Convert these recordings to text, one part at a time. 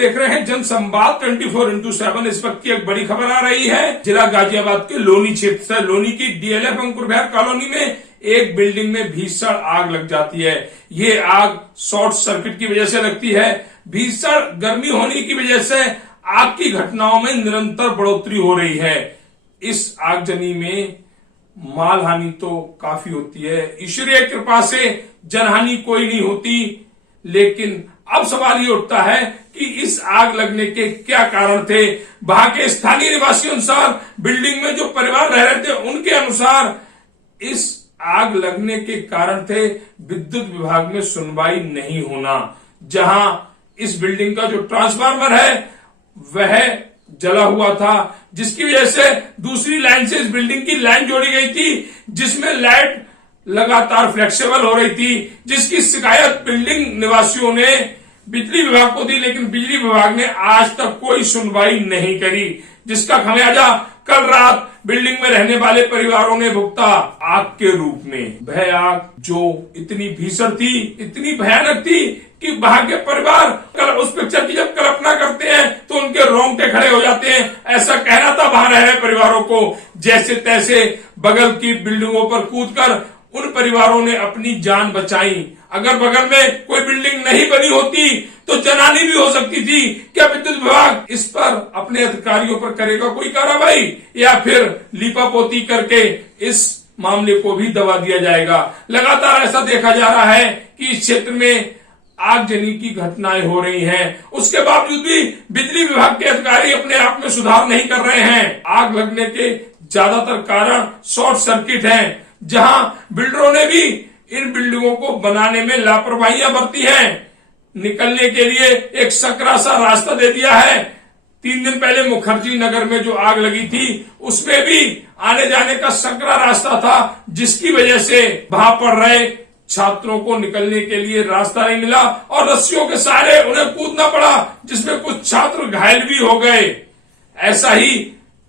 देख रहे हैं जनसंवाद 24x7। इस वक्त की एक बड़ी खबर आ रही है। जिला गाजियाबाद के लोनी क्षेत्र से लोनी की डीएलएफ अंकुर विहार कॉलोनी में एक बिल्डिंग में भीषण आग लग जाती है। ये आग शॉर्ट सर्किट की वजह से लगती है। भीषण गर्मी होने की वजह से आग की घटनाओं में निरंतर बढ़ोतरी हो रही है। इस आगजनी में माल हानि तो काफी होती है। ईश्वरीय कृपा से जनहानि कोई नहीं होती, लेकिन अब सवाल ये उठता है कि इस आग लगने के क्या कारण थे। वहां के स्थानीय निवासियों अनुसार, बिल्डिंग में जो परिवार रह रहे थे उनके अनुसार इस आग लगने के कारण थे विद्युत विभाग में सुनवाई नहीं होना। जहां इस बिल्डिंग का जो ट्रांसफार्मर है वह जला हुआ था, जिसकी वजह से दूसरी लाइन से इस बिल्डिंग की लाइन जोड़ी गई थी, जिसमें लाइट लगातार फ्लेक्सिबल हो रही थी, जिसकी शिकायत बिल्डिंग निवासियों ने बिजली विभाग को दी, लेकिन बिजली विभाग ने आज तक कोई सुनवाई नहीं करी, जिसका खमियाजा कल रात बिल्डिंग में रहने वाले परिवारों ने भुगता आग के रूप में। वह आग जो इतनी भीषण थी, इतनी भयानक थी कि वहां के परिवार उस पिक्चर की जब कल्पना करते हैं तो उनके रोंगटे खड़े हो जाते हैं। ऐसा कहना था वहां रह रहे परिवारों को। जैसे तैसे बगल की बिल्डिंगों पर कूदकर उन परिवारों ने अपनी जान बचाई। अगर बगल में कोई बिल्डिंग नहीं बनी होती तो जनहानि भी हो सकती थी। क्या विद्युत विभाग इस पर अपने अधिकारियों पर करेगा कोई कार्रवाई, या फिर लीपापोती करके इस मामले को भी दबा दिया जाएगा? लगातार ऐसा देखा जा रहा है कि इस क्षेत्र में आगजनी की घटनाएं हो रही हैं। उसके बावजूद भी बिजली विभाग के अधिकारी अपने आप में सुधार नहीं कर रहे हैं। आग लगने के ज्यादातर कारण शॉर्ट सर्किट हैं, जहां बिल्डरों ने भी इन बिल्डिंगों को बनाने में लापरवाहियां बरती हैं। निकलने के लिए एक सकरा सा रास्ता दे दिया है। 3 दिन पहले मुखर्जी नगर में जो आग लगी थी उसमें भी आने जाने का सकरा रास्ता था, जिसकी वजह से वहां पढ़ रहे छात्रों को निकलने के लिए रास्ता नहीं मिला और रस्सियों के सहारे उन्हें कूदना पड़ा, जिसमें कुछ छात्र घायल भी हो गए। ऐसा ही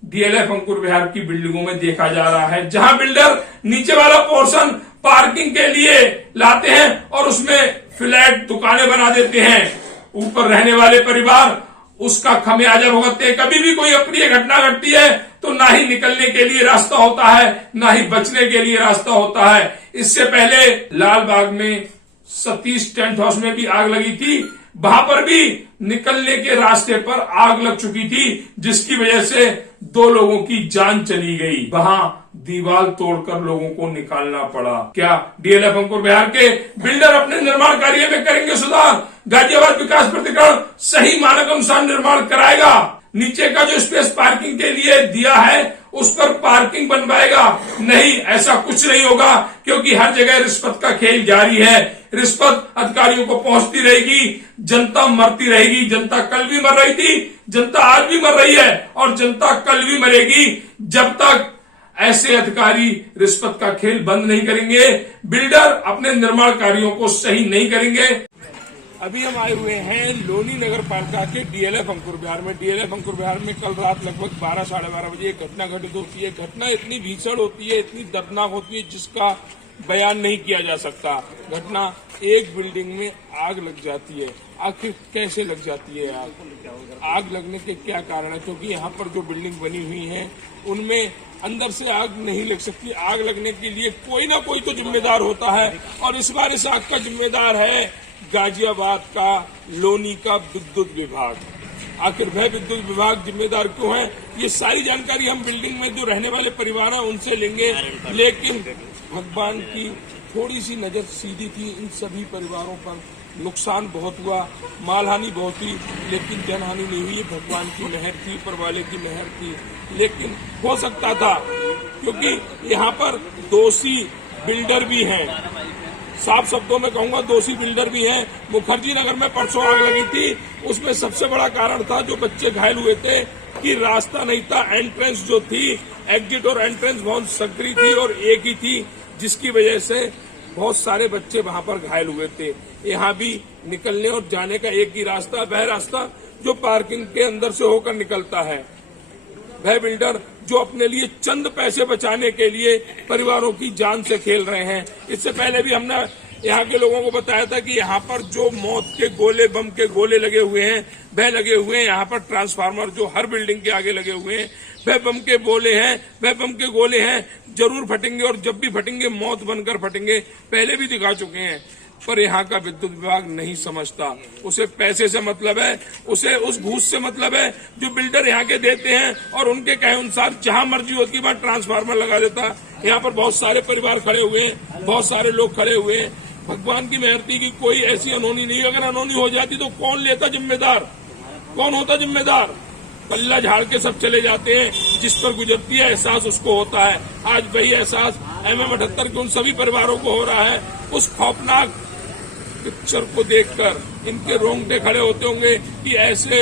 डीएलएफ अंकुर विहार की बिल्डिंगों में देखा जा रहा है, जहां बिल्डर नीचे वाला पोर्शन पार्किंग के लिए लाते हैं और उसमें फ्लैट दुकानें बना देते हैं। ऊपर रहने वाले परिवार उसका खमियाजा भुगतते हैं। कभी भी कोई अप्रिय घटना घटती है तो ना ही निकलने के लिए रास्ता होता है, ना ही बचने के लिए रास्ता होता है। इससे पहले लालबाग में सतीश टेंट हाउस में भी आग लगी थी। वहां पर भी निकलने के रास्ते पर आग लग चुकी थी, जिसकी वजह से 2 लोगों की जान चली गई। वहां दीवार तोड़कर लोगों को निकालना पड़ा। क्या डीएलएफ अंकुर विहार के बिल्डर अपने निर्माण कार्य में करेंगे सुधार? गाजियाबाद विकास प्राधिकरण सही मानक अनुसार निर्माण कराएगा? नीचे का जो स्पेस पार्किंग के लिए दिया है उस पर पार्किंग बनवाएगा? नहीं, ऐसा कुछ नहीं होगा, क्योंकि हर जगह रिश्वत का खेल जारी है। रिश्वत अधिकारियों को पहुंचती रहेगी, जनता मरती रहेगी। जनता कल भी मर रही थी, जनता आज भी मर रही है और जनता कल भी मरेगी, जब तक ऐसे अधिकारी रिश्वत का खेल बंद नहीं करेंगे, बिल्डर अपने निर्माण कार्यों को सही नहीं करेंगे। अभी हम आए हुए हैं लोनी नगर पालिका के डीएलएफ अंकुर विहार में। डीएलएफ अंकुर विहार में कल रात लगभग 12 साढ़े 12 बजे एक घटना घटित होती है। घटना इतनी भीषण होती है, इतनी दर्दनाक होती है, जिसका बयान नहीं किया जा सकता। घटना एक बिल्डिंग में आग लग जाती है। आखिर कैसे लग जाती है आग लगने के क्या कारण है? क्योंकि यहाँ पर जो बिल्डिंग बनी हुई है उनमें अंदर से आग नहीं लग सकती। आग लगने के लिए कोई ना कोई तो जिम्मेदार होता है, और इस बार इस आग का जिम्मेदार है गाजियाबाद का लोनी का विद्युत विभाग। आखिर वह विद्युत विभाग जिम्मेदार क्यों है? ये सारी जानकारी हम बिल्डिंग में जो रहने वाले परिवार हैं उनसे लेंगे, लेकिन भगवान की थोड़ी सी नजर सीधी थी। इन सभी परिवारों पर नुकसान बहुत हुआ, मालहानि बहुत हुई, लेकिन जनहानि नहीं हुई। भगवान की मेहर थी, ऊपर वाले की मेहर थी। लेकिन हो सकता था, क्योंकि यहाँ पर दोषी बिल्डर भी हैं। साफ शब्दों में कहूंगा, दोषी बिल्डर भी हैं। मुखर्जी नगर में परसों आग लगी थी, उसमें सबसे बड़ा कारण था जो बच्चे घायल हुए थे कि रास्ता नहीं था। एंट्रेंस जो थी, एग्जिट और एंट्रेंस बहुत संकरी थी और एक ही थी, जिसकी वजह से बहुत सारे बच्चे वहां पर घायल हुए थे। यहाँ भी निकलने और जाने का एक ही रास्ता, वह रास्ता जो पार्किंग के अंदर से होकर निकलता है। वह बिल्डर जो अपने लिए चंद पैसे बचाने के लिए परिवारों की जान से खेल रहे हैं। इससे पहले भी हमने यहाँ के लोगों को बताया था कि यहाँ पर जो मौत के गोले, बम के गोले लगे हुए हैं वह लगे हुए हैं। यहाँ पर ट्रांसफार्मर जो हर बिल्डिंग के आगे लगे हुए हैं वह बम के गोले हैं, वह बम के गोले हैं, जरूर फटेंगे और जब भी फटेंगे मौत बनकर फटेंगे। पहले भी दिखा चुके हैं, पर यहाँ का विद्युत विभाग नहीं समझता। उसे पैसे से मतलब है, उसे उस घूस से मतलब है जो बिल्डर यहाँ के देते हैं और उनके कहे अनुसार जहां मर्जी होती है वहां ट्रांसफार्मर लगा देता है। यहाँ पर बहुत सारे परिवार खड़े हुए हैं, बहुत सारे लोग खड़े हुए हैं। भगवान की मेहरती की कोई ऐसी अनहोनी नहीं। अगर अनहोनी हो जाती तो कौन लेता जिम्मेदार, कौन होता जिम्मेदार? पल्ला झाड़ के सब चले जाते हैं, जिस पर गुजरती है एहसास उसको होता है। आज वही एहसास MM 78 के उन सभी परिवारों को हो रहा है। उस खौफनाक पिक्चर को देखकर इनके रोंगटे खड़े होते होंगे कि ऐसे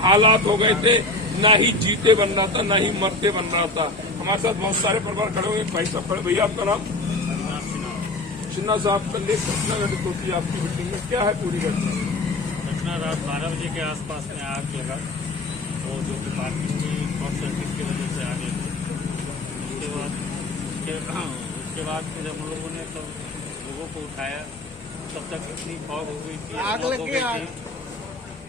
हालात हो गए थे, ना ही जीते बन रहा था ना ही मरते बन रहा था। हमारे साथ बहुत सारे परिवार खड़े हुए। भाई साहब खड़े, भैया आपका नाम? सिन्हा साहब, कल एक घटना घटित होती है आपकी बिल्डिंग में, क्या है पूरी घटना? घटना रात 12 बजे के आसपास में आग लगा, तो जो कि पार्किंग की शॉर्ट सर्किट की वजह से आग लगी। उसके बाद फिर हम लोगों ने सब लोगों को उठाया। तब तक इतनी फॉग हो गई थी, आग लग गई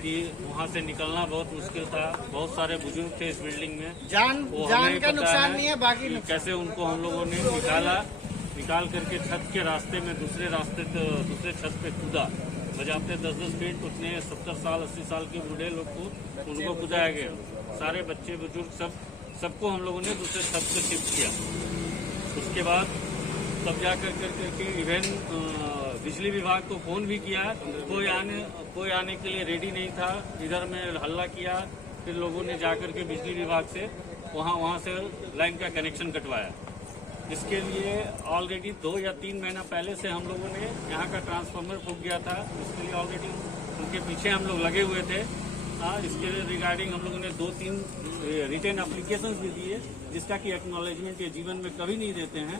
कि वहाँ से निकलना बहुत मुश्किल था। बहुत सारे बुजुर्ग थे इस बिल्डिंग में, जान का नुकसान नहीं है, बाकी कैसे उनको हम लोगों ने निकाल करके छत के रास्ते में दूसरे छत पे कूदा। बजाते 10-10 फीट उतने 70 साल 80 साल के बूढ़े लोग को उनको कूदाया गया। सारे बच्चे बुजुर्ग सबको हम लोगों ने दूसरे छत पे शिफ्ट किया। उसके बाद तब जा करके इवन बिजली विभाग को फोन भी किया, कोई आने के लिए रेडी नहीं था। इधर में हल्ला किया, फिर लोगों ने जाकर के बिजली विभाग से वहाँ से लाइन का कनेक्शन कटवाया। इसके लिए ऑलरेडी 2 या 3 महीना पहले से हम लोगों ने यहाँ का ट्रांसफार्मर फूक गया था। इसके लिए ऑलरेडी उनके पीछे हम लोग लगे हुए थे। इसके रिगार्डिंग हम लोगों ने 2-3 रिटर्न एप्लीकेशंस भी दिए, जिसका कि एक्नॉलेजमेंट ये जीवन में कभी नहीं देते हैं।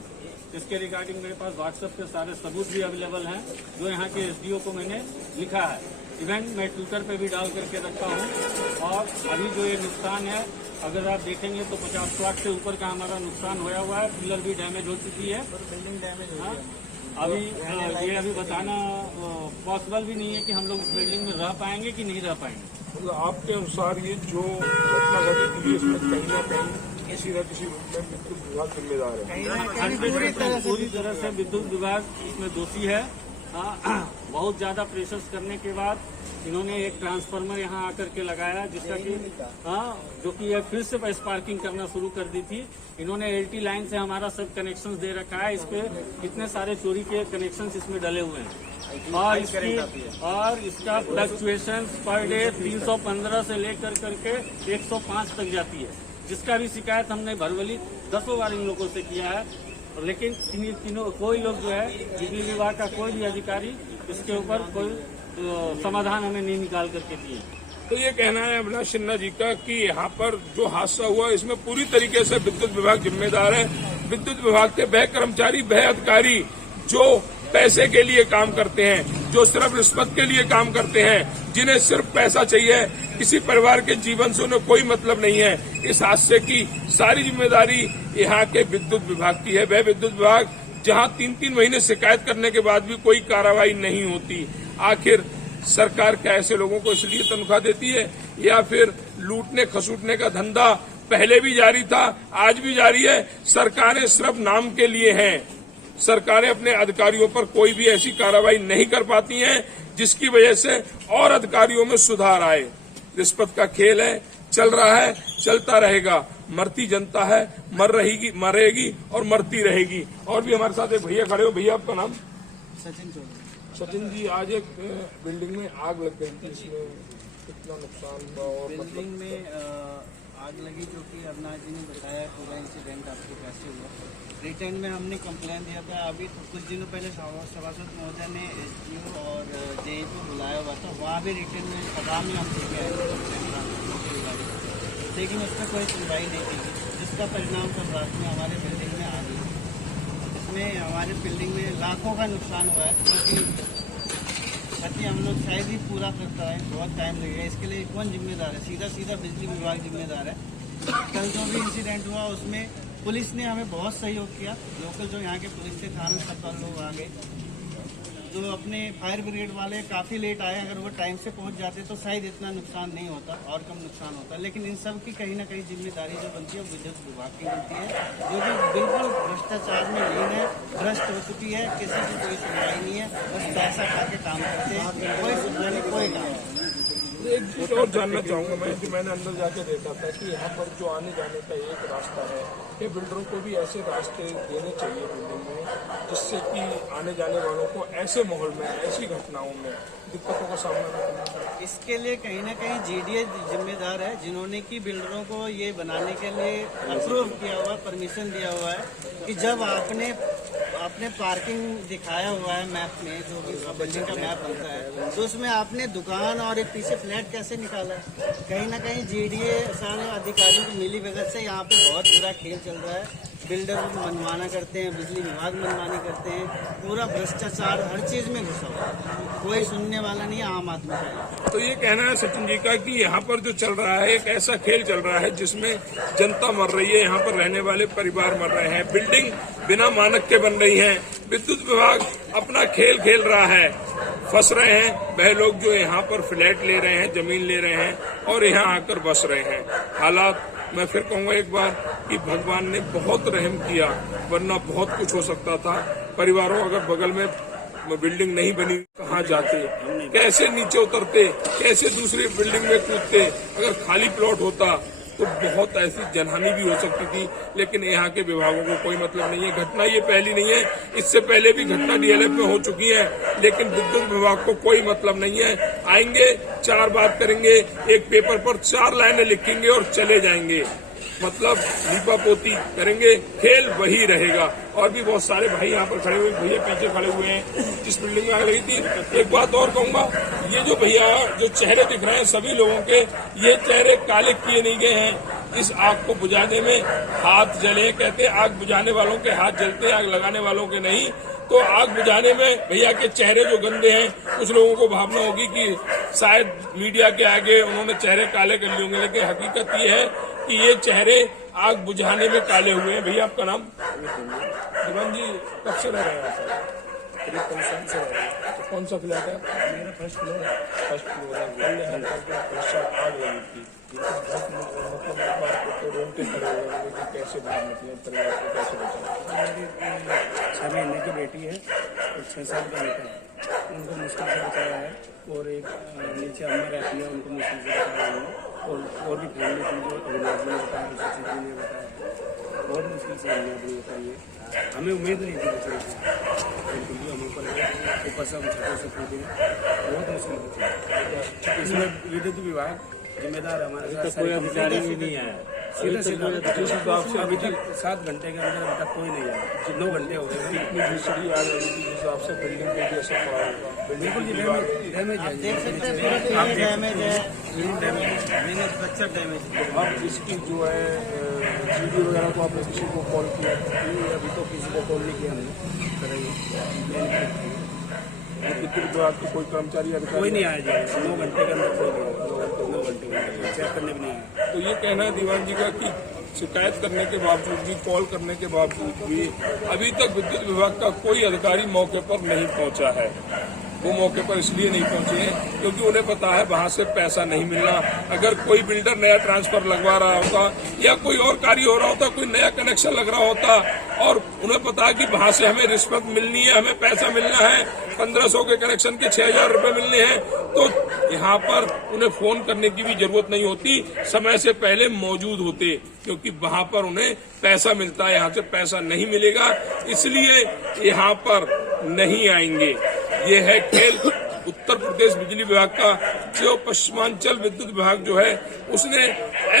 इसके रिगार्डिंग मेरे पास व्हाट्सएप पे सारे सबूत भी अवेलेबल हैं, जो यहाँ के SDO को मैंने लिखा है। इवन मैं ट्विटर पे भी डाल करके रखा हूँ। और अभी जो ये नुकसान है, अगर आप देखेंगे तो 50 लाख से ऊपर का हमारा नुकसान होया हुआ है। पिलर भी डैमेज हो चुकी है, बिल्डिंग डैमेज है। अभी बताना पॉसिबल भी नहीं है कि हम लोग इस बिल्डिंग में रह पाएंगे कि नहीं रह पाएंगे। तो आपके अनुसार ये जो घटना घटित हुई इसमें कहीं ना कहीं किसी न किसी रूप में विद्युत विभाग जिम्मेदार है। पूरी तरह से विद्युत विभाग इसमें दोषी है। बहुत ज्यादा प्रेशर्स करने के बाद इन्होंने एक ट्रांसफार्मर यहाँ आकर के लगाया, जिसका कि जो कि ये फिर से स्पार्किंग करना शुरू कर दी थी। इन्होंने LT लाइन से हमारा सब कनेक्शंस दे रखा है। इस पे कितने सारे चोरी के कनेक्शंस इसमें डले हुए हैं और इसका फ्लक्चुएशन पर डे 315 से लेकर करके 105 तक जाती है, जिसका भी शिकायत हमने भरवली 10 बार इन लोगों से किया है। लेकिन कोई लोग जो है, बिजली विभाग का कोई भी अधिकारी इसके ऊपर कोई समाधान हमें नहीं निकाल करके दिए। तो ये कहना है अविनाश सिन्हा जी का कि यहाँ पर जो हादसा हुआ इसमें पूरी तरीके से विद्युत विभाग जिम्मेदार है। विद्युत विभाग के वह कर्मचारी, वह अधिकारी जो पैसे के लिए काम करते हैं, जो सिर्फ रिश्वत के लिए काम करते हैं, जिन्हें सिर्फ पैसा चाहिए, किसी परिवार के जीवन से उन्हें कोई मतलब नहीं है। इस हादसे की सारी जिम्मेदारी यहाँ के विद्युत विभाग की है। वह विद्युत विभाग जहाँ 3-3 महीने शिकायत करने के बाद भी कोई कार्रवाई नहीं होती। आखिर सरकार क्या ऐसे लोगों को इसलिए तनख्वाह देती है, या फिर लूटने खसूटने का धंधा पहले भी जारी था, आज भी जारी है? सरकारें सिर्फ नाम के लिए हैं। सरकारें अपने अधिकारियों पर कोई भी ऐसी कार्रवाई नहीं कर पाती हैं जिसकी वजह से और अधिकारियों में सुधार आए। रिश्वत का खेल है, चल रहा है, चलता रहेगा। मरती जनता है, मरेगी और मरती रहेगी। और भी हमारे साथ एक भैया खड़े हो। भैया आपका नाम? सचिन चौधरी। सचिन जी, आज एक बिल्डिंग में आग लग गई थी, इसमें कितना नुकसान हुआ? और बिल्डिंग में आग लगी, जो कि अविनाश जी ने बताया पूरा इंसिडेंट आपके कैसे हुआ। रिटर्न में हमने कंप्लेन दिया था। अभी कुछ दिनों पहले सभासद महोदय ने SDO और JE को बुलाया हुआ था, वहाँ भी रिटर्न में पगाम ही हम देखे आए, लेकिन उस पर कोई सुनवाई नहीं की, जिसका परिणाम कल रात में हमारे बिल्डिंग में आ गई। इसमें हमारे बिल्डिंग में लाखों का नुकसान हुआ है, क्योंकि क्षति हम लोग शायद ही पूरा करता है, बहुत टाइम लगेगा। इसके लिए कौन जिम्मेदार है? सीधा बिजली विभाग जिम्मेदार है। कल जो भी इंसिडेंट हुआ उसमें पुलिस ने हमें बहुत सहयोग किया। लोकल जो यहाँ के पुलिस थे, थाना सब लोग आ गए, जो अपने फायर ब्रिगेड वाले काफ़ी लेट आए, अगर वो टाइम से पहुंच जाते तो शायद इतना नुकसान नहीं होता और कम नुकसान होता। लेकिन इन सब की कहीं ना कहीं जिम्मेदारी जो बनती है विद्युत विभाग की बनती है, जो कि बिल्कुल भ्रष्टाचार में लीन है, भ्रष्ट हो चुकी है, किसी की कोई सुनवाई नहीं है, बस पैसा खा के काम करते हैं, कोई सुनवाई कोई काम नहीं। एक चीज और जानना चाहूंगा मैं, जो मैंने अंदर जाके देखा था कि यहाँ पर जो आने जाने का एक रास्ता है, ये बिल्डरों को भी ऐसे रास्ते देने चाहिए बिल्डिंग में, जिससे कि आने जाने वालों को ऐसे माहौल में, ऐसी घटनाओं में दिक्कतों का सामना न करना पड़े। इसके लिए कहीं ना कहीं जीडीए जिम्मेदार है, जिन्होंने कि बिल्डरों को ये बनाने के लिए अप्रूव किया हुआ, परमिशन दिया हुआ है कि जब आपने पार्किंग दिखाया हुआ है मैप में, जो भी बिल्डिंग का मैप बनता है, तो उसमें आपने दुकान और एक पीछे फ्लैट कैसे निकाला है। कहीं ना कहीं जीडीए सारे अधिकारियों की मिली भगत से यहाँ पे बहुत बुरा खेल चल रहा है। बिल्डर मनमाना करते हैं, बिजली विभाग मनमानी करते हैं, पूरा भ्रष्टाचार हर चीज में घुसा हुआ है, कोई सुनने वाला नहीं है आम आदमी का। तो ये कहना है सचिन जी का कि यहाँ पर जो चल रहा है एक ऐसा खेल चल रहा है जिसमें जनता मर रही है, यहाँ पर रहने वाले परिवार मर रहे हैं, बिल्डिंग बिना मानक के बन रही है, विद्युत विभाग अपना खेल खेल रहा है, फंस रहे हैं वह लोग जो यहाँ पर फ्लैट ले रहे हैं, जमीन ले रहे हैं और यहाँ आकर बस रहे हैं। हालात मैं फिर कहूंगा एक बार कि भगवान ने बहुत रहम किया, वरना बहुत कुछ हो सकता था। परिवारों अगर बगल में बिल्डिंग नहीं बनी कहाँ जाते, कैसे नीचे उतरते, कैसे दूसरी बिल्डिंग में कूदते। अगर खाली प्लॉट होता तो बहुत ऐसी जनहानि भी हो सकती थी, लेकिन यहाँ के विभागों को कोई मतलब नहीं है। घटना ये पहली नहीं है, इससे पहले भी घटना डीएलएफ में हो चुकी है, लेकिन विद्युत विभाग को कोई मतलब नहीं है। आएंगे, 4 बात करेंगे, एक पेपर पर 4 लाइनें लिखेंगे और चले जाएंगे, मतलब लीपा पोती करेंगे, खेल वही रहेगा। और भी बहुत सारे भाई यहाँ पर खड़े हुए, भैया पीछे खड़े हुए हैं जिस बिल्डिंग में आग लगी थी। एक बात और कहूंगा, ये जो भैया जो चेहरे दिख रहे हैं सभी लोगों के, ये चेहरे काले किए नहीं गए हैं। इस आग को बुझाने में हाथ जले, कहते हैं आग बुझाने वालों के हाथ जलते हैं, आग लगाने वालों के नहीं। तो आग बुझाने में भैया के चेहरे जो गंदे हैं, कुछ लोगों को भावना होगी कि शायद मीडिया के आगे उन्होंने चेहरे काले कर लिए होंगे, लेकिन हकीकत ये है कि ये चेहरे आग बुझाने में काले हुए हैं। भैया आपका नाम? दिवान जी, कब से रह रहे हैं? करीब 5 साल से रह रहे हैं। तो कौन सा फ्लैट है? मेरा फर्स्ट फ्लोर है। फर्स्ट फ्लोर है। कल यहाँ पर आग लगी थी, मतलब एक बार तो रोंगटे खड़े हुए होंगे कि कैसे बाहर निकले, परिवार को कैसे बचाएं। मेरी 6 महीने की बेटी है और 6 साल का बेटा है, उनको मुश्किल से बचाया है। और एक नीचे अम्मा रहती है, उनको मुश्किल से बचाया है। और भी फैमिली थी जो अविनाश ने बताया, सचिन जी ने बताया, बहुत मुश्किल से हमने अपनी बताइए। हमें उम्मीद नहीं थी बचाई बिल्कुल भी, हम ऊपर से हम छतों से कूदे, बहुत मुश्किल होती। इसमें विद्युत विभाग जिम्मेदार है हमारे साथ, कोई अधिकारी भी नहीं आया। सीधा जिस हिसाब से अभी तक 7 घंटे के अंदर अभी तक कोई नहीं आया, 9 घंटे हो गए। इतनी दूसरी आग लगी थी, जिस हिसाब से बिल्डिंग पे भी असर पड़ा होगा। बिल्कुल डैमेज है, देख सकते हैं पूरा डैमेज है, स्ट्रक्चर डैमेज है। अब इसकी जो है सीडी वगैरह को आपने किसी को कॉल किया? अभी तो किसी को कॉल नहीं किया हमने। विद्युत विभाग के कोई कर्मचारी अधिकारी कोई नहीं आया जी, 9 घंटे के अंदर कोई नहीं आया, 9 घंटे चेक करने भी नहीं आया। तो ये कहना है दीवान जी का कि शिकायत करने के बावजूद भी, कॉल करने के बावजूद भी अभी तक विद्युत विभाग का कोई अधिकारी मौके पर नहीं पहुंचा है। वो मौके पर इसलिए नहीं पहुंचे हैं क्योंकि उन्हें पता है वहां से पैसा नहीं मिलना। अगर कोई बिल्डर नया ट्रांसफर लगवा रहा होता या कोई और कार्य हो रहा होता, कोई नया कनेक्शन लग रहा होता और उन्हें पता है कि वहां से हमें रिश्वत मिलनी है, हमें पैसा मिलना है, 1500 के कनेक्शन के 6000 रुपए मिलने हैं, तो यहाँ पर उन्हें फोन करने की भी जरूरत नहीं होती, समय से पहले मौजूद होते, क्योंकि वहां पर उन्हें पैसा मिलता है, यहाँ से पैसा नहीं मिलेगा, इसलिए यहाँ पर नहीं आएंगे। ये है खेल उत्तर प्रदेश बिजली विभाग का। जो पश्चिमांचल विद्युत विभाग जो है उसने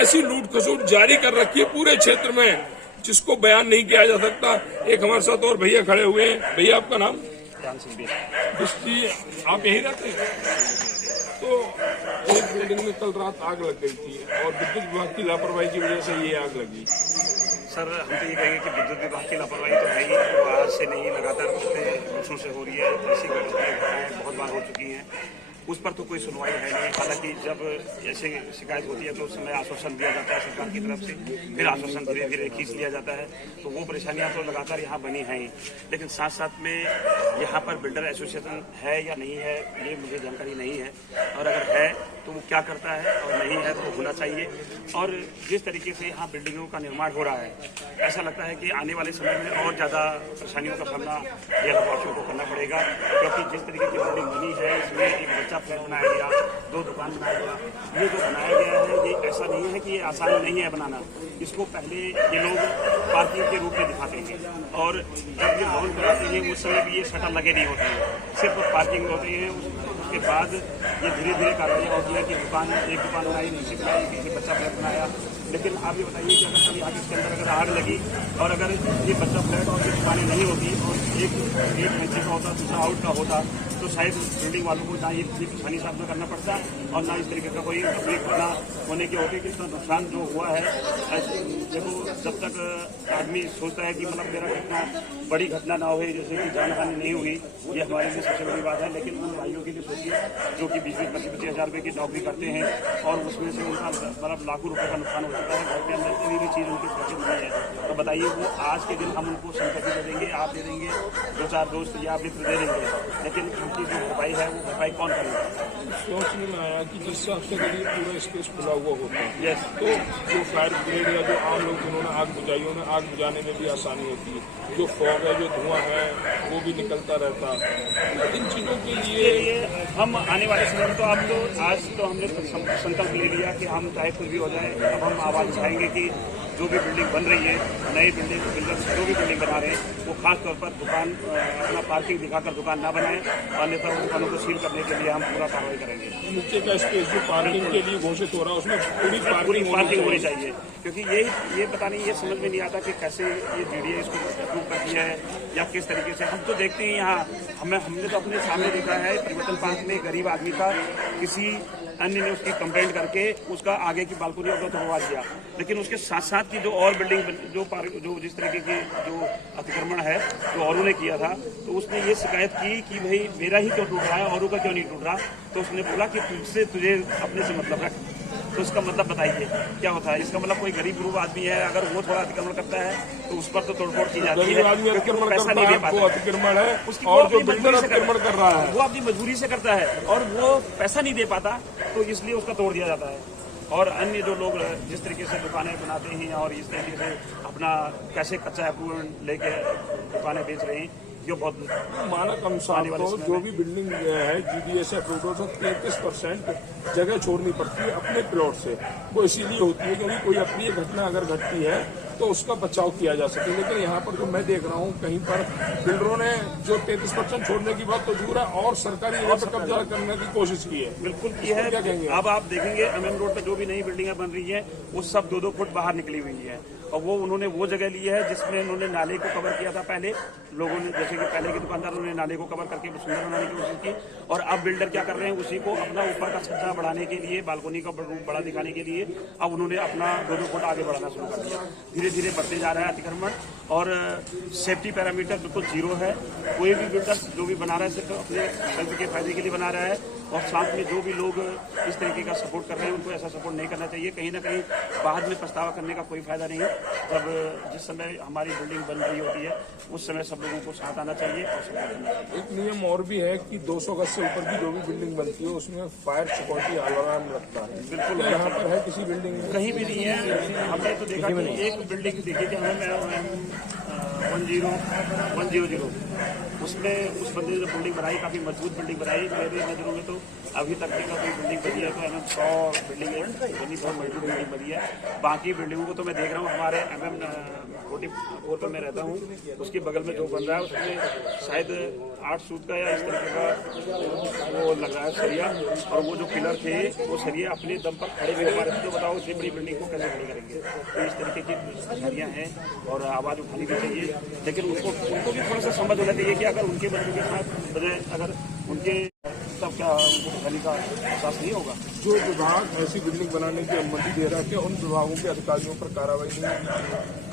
ऐसी लूट खसूट जारी कर रखी है पूरे क्षेत्र में, जिसको बयान नहीं किया जा सकता। एक हमारे साथ और भैया खड़े हुए हैं। भैया आपका नाम? बिस्टी, आप यही रहते हैं? तो एक बिल्डिंग में कल रात आग लग गई थी और विद्युत विभाग की लापरवाही की वजह से ये आग लगी। सर हम तो ये कहेंगे कि विद्युत विभाग की लापरवाही तो है ही, वो आज से नहीं, लगातार वर्षों से हो रही है। ऐसी घटनाएं बहुत बार हो चुकी हैं। उस पर तो कोई सुनवाई है नहीं। हालांकि जब ऐसे शिकायत होती है तो उस समय आश्वासन दिया जाता है सरकार की तरफ से, फिर आश्वासन धीरे धीरे खींच लिया जाता है। तो वो परेशानियां तो लगातार यहाँ बनी हैं ही, लेकिन साथ साथ में यहाँ पर बिल्डर एसोसिएशन है या नहीं है ये मुझे जानकारी नहीं है, और अगर है तो वो क्या करता है और नहीं है तो होना चाहिए। और जिस तरीके से यहाँ बिल्डिंगों का निर्माण हो रहा है, ऐसा लगता है कि आने वाले समय में और ज़्यादा परेशानियों का सामना देहातवासियों को करना पड़ेगा, क्योंकि जिस तरीके की बिल्डिंग बनी है इसमें एक बच्चा फ्लैट बनाया गया, 2 दुकान बनाया गया। ये जो बनाया गया है ये ऐसा नहीं है कि ये आसान नहीं है बनाना। इसको पहले ये लोग पार्किंग के रूप में दिखाते हैं, और जब ये लोन बनाते हैं उस समय भी ये शटर लगे नहीं होते हैं, सिर्फ पार्किंग होती है। उसके बाद ये धीरे धीरे कार्रवाई होती है कि एक दुकान बनाई, दूसरी बनाई, किसी बच्चा फ्लैट बनाया। लेकिन आप ये बताइए कि अगर कभी आगे इसके अंदर अगर आग लगी और अगर ये बच्चा फ्लैट और ये दुकानें नहीं होती और एक फैंसी का होता, दूसरा आउट का होता, तो शायद बिल्डिंग वालों को ना ये परेशानी सामना करना पड़ता और ना इस तरीके का कोई तकलीफ ना होने के होते कि इतना नुकसान जो हुआ है। देखो, जब तक आदमी सोचता है कि मतलब मेरा घटना बड़ी घटना ना हो, जैसे कि जान हानि नहीं हुई, ये हमारे लिए सबसे बड़ी बात है। लेकिन उन भाइयों के लिए सोचिए जो कि 20-25 हज़ार रुपये की नौकरी करते हैं और उसमें से उनका मतलब लाखों रुपये का नुकसान हो चुका है। घर के अंदर कोई भी चीज़ उनकी सुरक्षित नहीं है, तो बताइए वो आज के दिन हम उनको संपत्ति दे देंगे, आप दे देंगे, 2-4 दोस्त या मित्र दे देंगे, लेकिन उनकी जो भरपाई है वो भरपाई कौन करेगा? सोचने में आया कि जिस हिसाब से अगर ये पूरा स्पेस खुला हुआ होता है, यस, तो जो फायर ब्रिगेड या जो आम लोग जिन्होंने आग बुझाई उन्हें आग बुझाने में भी आसानी होती है। जो फॉग है, जो धुआं है, वो भी निकलता रहता है। इन चीज़ों के लिए हम आने वाले समय में तो अब तो आज तो हमने संकल्प ले लिया कि हम चाहे कुछ भी हो जाए, अब हम आवाज़ उठाएंगे कि जो भी बिल्डिंग बन रही है, नई बिल्डिंग बिल्डर जो भी बिल्डिंग बना रहे हैं, वो खास तौर पर दुकान अपना पार्किंग दिखाकर दुकान ना बनाए, अन्यथा उन दुकानों को सील करने के लिए हम पूरा कार्रवाई करेंगे। नीचे का स्पेस जो पार्किंग के लिए घोषित हो रहा है उसमें पूरी पार्किंग होनी चाहिए, क्योंकि ये पता नहीं, ये समझ में नहीं आता कि कैसे ये जीडीए इसको अप्रूव करती है या किस तरीके से। हम तो देखते हैं यहाँ हमने तो अपने सामने देखा है परिवर्तन पार्क में गरीब आदमी था, किसी अन्य ने उसकी कंप्लेंट करके उसका आगे की बालकनी को तोड़वा दिया, लेकिन उसके साथ साथ की जो और बिल्डिंग जो जिस तरीके की जो अतिक्रमण है जो औरों ने किया था, तो उसने ये शिकायत की कि भाई मेरा ही क्यों टूट रहा है, औरों का क्यों नहीं टूट रहा। तो उसने बोला कि तुझे अपने से मतलब रख। तो इसका मतलब बताइए क्या होता है? इसका मतलब कोई गरीब गुरूब आदमी है, अगर वो थोड़ा अतिक्रमण करता है तो उस पर तो तोड़फोड़ की जाती है, क्योंकि वो पैसा नहीं दे पाता। अतिक्रमण है उसकी और जो बिल्डर अतिक्रमण कर रहा है वो अपनी मजबूरी से करता है और वो पैसा नहीं दे पाता, तो इसलिए उसका तोड़ दिया जाता है। और अन्य जो लोग जिस तरीके से दुकानें बनाते हैं और इस तरीके से अपना कैसे कच्चा अप्रूवल लेके दुकानें बेच रहे हैं, जो बहुत मानक अनुसार तो जो भी बिल्डिंग है जीडीए से अप्रूव हो, 33% जगह छोड़नी पड़ती है अपने प्लॉट से। वो इसीलिए होती है क्योंकि कोई अप्रिय घटना अगर घटती है तो उसका बचाव किया जा सके। लेकिन यहाँ पर जो मैं देख रहा हूँ कहीं पर बिल्डरों ने जो 33% छोड़ने की बात तो दूर है और सरकारी जगह पर कब्जा करने की कोशिश की है। बिल्कुल की है। क्या कहेंगे? अब आप देखेंगे एमएम रोड पर जो भी नई बिल्डिंगें बन रही हैं वो सब 2-2 फुट बाहर निकली हुई है, और वो उन्होंने वो जगह ली है जिसमें उन्होंने नाले को कवर किया था। पहले लोगों ने, जैसे कि पहले के दुकानदारों ने नाले को कवर करके सुंदर बनाने की कोशिश की, और अब बिल्डर क्या कर रहे हैं, उसी को अपना ऊपर का छज्जा बढ़ाने के लिए, बालकनी का रूप बड़ा दिखाने के लिए अब उन्होंने अपना 2-2 फुट आगे बढ़ाना शुरू कर दिया। धीरे धीरे बढ़ते जा रहा है अतिक्रमण, और सेफ्टी पैरामीटर बिल्कुल जीरो है। कोई भी बिल्डर जो भी बना रहा है सिर्फ अपने सेल्फ के फायदे के लिए बना रहा है, और साथ में जो भी लोग इस तरीके का सपोर्ट कर रहे हैं उनको ऐसा सपोर्ट नहीं करना चाहिए। कहीं ना कहीं बाद में पछतावा करने का कोई फायदा नहीं है। जब जिस समय हमारी बिल्डिंग बन रही होती है उस समय सब लोगों को साथ आना चाहिए और सपोर्ट करना चाहिए। एक नियम और भी है कि 200 गज से ऊपर की जो भी बिल्डिंग बनती है उसमें फायर सिक्योरिटी अलार्म लगता है। बिल्कुल यहाँ पर है किसी बिल्डिंग में? कहीं भी नहीं है। हमने तो देखा कि एक बिल्डिंग देखी कि हमें 1010 उसमें उस बंदे ने बिल्डिंग बनाई, काफी मजबूत बिल्डिंग बनाई। मेरी नजरों में तो अभी तक का कोई बिल्डिंग बनी है तो एमएम 100 बिल्डिंग बनी, बहुत मजबूत बिल्डिंग बनी है। बाकी बिल्डिंगों को तो मैं देख रहा हूँ, हमारे एमएम 44 पर मैं रहता हूँ, उसके बगल में जो बन रहा है उसमें शायद 8 सूत का या इस तरीके का वो लग रहा है सरिया, और वो जो पिलर थे वो सरिया अपने दम पर खड़े नहीं हो पा रहे थे। तो बताओ इतनी बड़ी बिल्डिंग को कैसे खड़ी करेंगे? तो इस तरीके की सरियाँ हैं और आवाज़ उठानी भी चाहिए, लेकिन उनको भी थोड़ा सा समझ होना चाहिए कि अगर उनके बच्चों के साथ बजाय अगर उनके तब क्या उठाने का एहसास नहीं होगा। जो विभाग ऐसी बिल्डिंग बनाने की अनुमति दे रहा है कि उन विभागों के अधिकारियों पर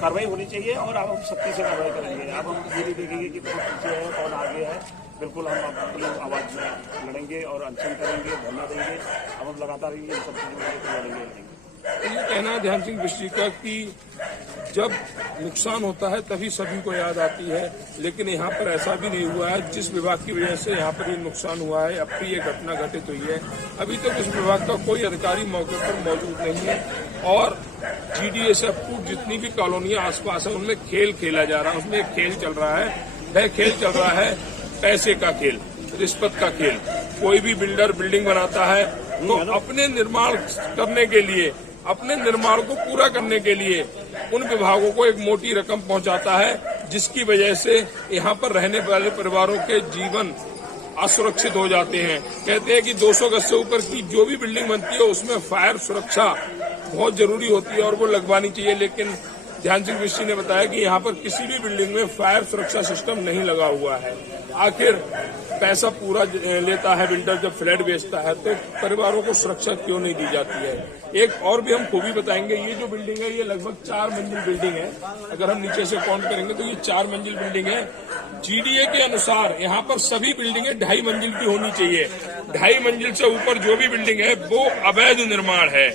कार्रवाई होनी चाहिए और अब हम सख्ती से कार्रवाई करेंगे। अब हम ये नहीं देखेंगे कि कौन पीछे है कौन आगे है, बिल्कुल हम अपनी आवाज लड़ेंगे और अनशन करेंगे, धरना देंगे। अब हम लगातार ये सब चीजें लड़ेंगे। ये कहना है ध्यान सिंह बिष्टी का कि जब नुकसान होता है तभी सभी को याद आती है, लेकिन यहाँ पर ऐसा भी नहीं हुआ है। जिस विभाग की वजह से यहाँ पर ये नुकसान हुआ है, अब भी ये घटना घटित हुई है, अभी तक इस विभाग का कोई अधिकारी मौके पर मौजूद नहीं है और GDA से अप जितनी भी कॉलोनियां आसपास है उनमें खेल खेला जा रहा है। उसमें एक खेल चल रहा है, वह खेल चल रहा है पैसे का खेल, रिश्वत का खेल। कोई भी बिल्डर बिल्डिंग बनाता है तो अपने निर्माण करने के लिए, अपने निर्माण को पूरा करने के लिए उन विभागों को एक मोटी रकम पहुंचाता है, जिसकी वजह से यहाँ पर रहने वाले परिवारों के जीवन असुरक्षित हो जाते हैं। कहते हैं कि 200 गज से ऊपर की जो भी बिल्डिंग बनती है उसमें फायर सुरक्षा बहुत जरूरी होती है और वो लगवानी चाहिए, लेकिन ध्यान सिंह बिष्टी ने बताया कि यहाँ पर किसी भी बिल्डिंग में फायर सुरक्षा सिस्टम नहीं लगा हुआ है। आखिर पैसा पूरा लेता है बिल्डर जब फ्लैट बेचता है, तो परिवारों को सुरक्षा क्यों नहीं दी जाती है। एक और भी हम खूबी बताएंगे, ये जो बिल्डिंग है ये लगभग 4 मंजिल बिल्डिंग है। अगर हम नीचे से काउंट करेंगे तो ये 4 मंजिल बिल्डिंग है। GDA के अनुसार यहाँ पर सभी बिल्डिंगें 2.5 मंजिल की होनी चाहिए। 2.5 मंजिल से ऊपर जो भी बिल्डिंग है वो अवैध निर्माण है।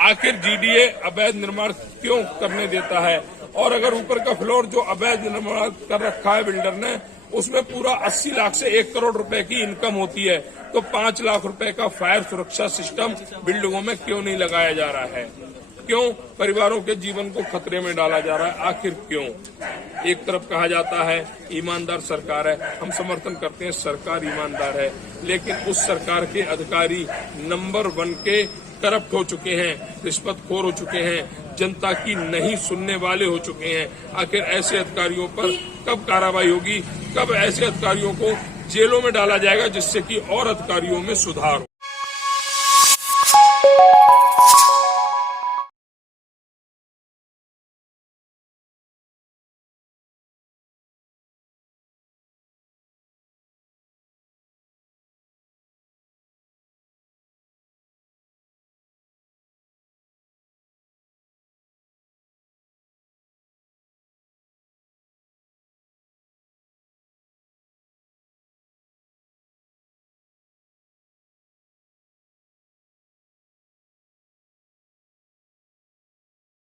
आखिर GDA अवैध निर्माण क्यों करने देता है? और अगर ऊपर का फ्लोर जो अवैध निर्माण कर रखा है बिल्डर ने, उसमें पूरा 80 लाख से 1 करोड़ रुपए की इनकम होती है, तो 5 लाख रुपए का फायर सुरक्षा सिस्टम बिल्डिंगों में क्यों नहीं लगाया जा रहा है? क्यों परिवारों के जीवन को खतरे में डाला जा रहा है? आखिर क्यों? एक तरफ कहा जाता है ईमानदार सरकार है, हम समर्थन करते हैं सरकार ईमानदार है, लेकिन उस सरकार के अधिकारी नंबर 1 के करप्ट हो चुके हैं, रिश्वतखोर हो चुके हैं, जनता की नहीं सुनने वाले हो चुके हैं। आखिर ऐसे अधिकारियों पर कब कार्रवाई होगी? कब ऐसे अधिकारियों को जेलों में डाला जाएगा जिससे कि और अधिकारियों में सुधार हो?